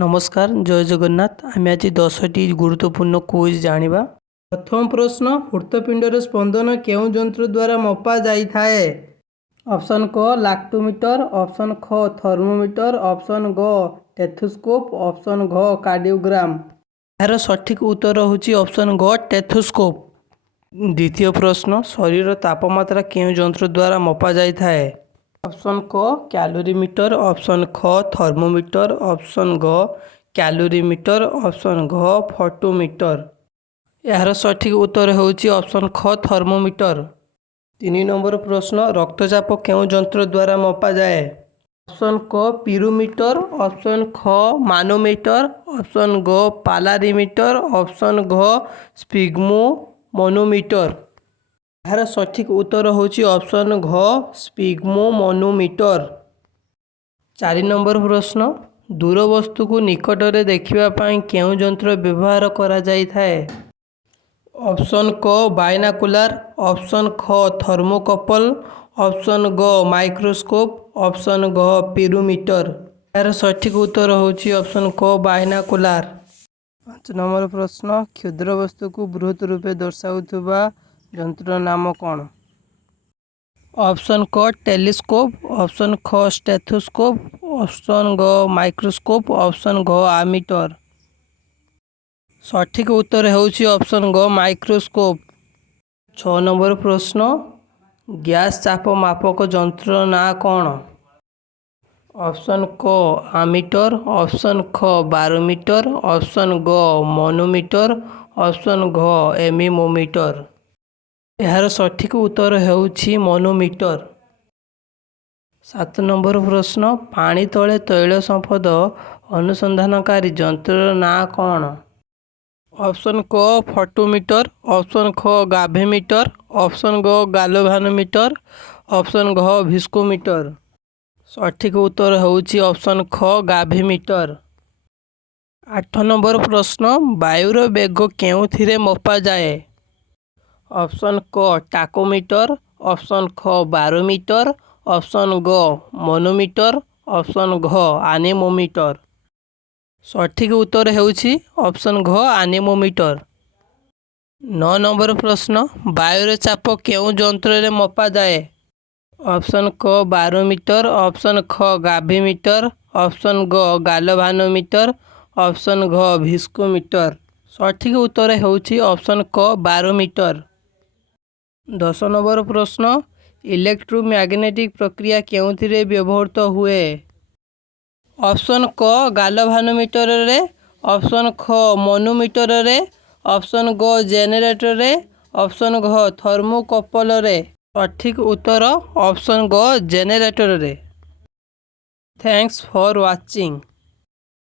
नमस्कार जय जगन्नाथ आम आज 10टी गुरुत्वपूर्ण क्विज जानिबा। प्रथम प्रश्न हृत्पिंडर स्पंदन केउ यंत्र द्वारा मपा जाइथाए? ऑप्शन क लैक्टोमीटर, ऑप्शन ख थर्मोमीटर, ऑप्शन ग टेथोस्कोप, ऑप्शन घ कार्डियोग्राम। यार सठिक उत्तर होची ऑप्शन ग टेथोस्कोप। द्वितीय प्रश्न शरीर तापमात्रा केउ यंत्र द्वारा मपा जाइथाए? ऑप्शन क कैलोरीमीटर, ऑप्शन ख थर्मोमीटर, ऑप्शन घ कैलोरीमीटर, ऑप्शन घ फोटोमीटर। यार सठिक उत्तर होची ऑप्शन ख थर्मोमीटर। 3 नंबर प्रश्न रक्तचाप केउ यंत्र द्वारा मपा जाए? ऑप्शन क पिरोमीटर, ऑप्शन ख मानोमीटर, ऑप्शन ग पालारीमीटर, ऑप्शन घ स्पिग्मोमोनोमीटर। यार सठिक उत्तर होची ऑप्शन घ स्पिग्मोमोनोमीटर। 4 नंबर प्रश्न दूर वस्तु को निकट में देखिबा पई केउ यंत्र व्यवहार करा जाइथाए? ऑप्शन क बायनाकुलर, ऑप्शन ख थर्मोकपल, ऑप्शन ग माइक्रोस्कोप, ऑप्शन घ पिरोमीटर। यार सठिक उत्तर होची ऑप्शन क बायनाकुलर। 5 नंबर प्रश्न क्षुद्र वस्तु को बृहत रूपे दर्शाउथुबा यंत्र नाम कौन? ऑप्शन क टेलीस्कोप, ऑप्शन ख स्टेथोस्कोप, ऑप्शन ग माइक्रोस्कोप, ऑप्शन घ आमीटर। सठिक उत्तर होची ऑप्शन ग माइक्रोस्कोप। 6 नंबर प्रश्न गैस चाप मापक यंत्र ना कौन? ऑप्शन क आमीटर, ऑप्शन ख बारोमीटर, ऑप्शन ग मोनोमीटर, ऑप्शन घ एमिमोमीटर। यार सठिक उत्तर होची मोनोमीटर। 7 नंबर प्रश्न पानी तले तैल संपद अनुसंधानकारी यंत्र ना कौन? ऑप्शन क फोटोमीटर, ऑप्शन ख गाभेमीटर, ऑप्शन ग गालोभानोमीटर, ऑप्शन घ भिस्कोमीटर। सठिक उत्तर होची ऑप्शन ख गाभेमीटर। 8 नंबर प्रश्न वायुर वेग केउथिरे मपा जाए? ऑप्शन क टाकोमीटर, ऑप्शन ख बारोमीटर, ऑप्शन ग मोनोमीटर, ऑप्शन घ आनेमोमीटर। सठिक उत्तर होची ऑप्शन घ आनेमोमीटर। 9 नंबर प्रश्न वायुर चाप केउ यंत्र रे मपा जाए? ऑप्शन क बारोमीटर, ऑप्शन ख गाभेमीटर, ऑप्शन ग गालोभानोमीटर, ऑप्शन घ भिस्कोमीटर। सठिक उत्तर होची ऑप्शन क बारोमीटर। 10 नंबर प्रश्न इलेक्ट्रोमैग्नेटिक प्रक्रिया केउथिरे व्यवहृत हुए? ऑप्शन क गालोभानोमीटर रे, ऑप्शन ख मोनोमीटर रे, ऑप्शन ग जेनरेटर रे, ऑप्शन घ थर्मोकपल रे। सठिक उत्तर ऑप्शन ग जेनरेटर रे। Thanks for watching.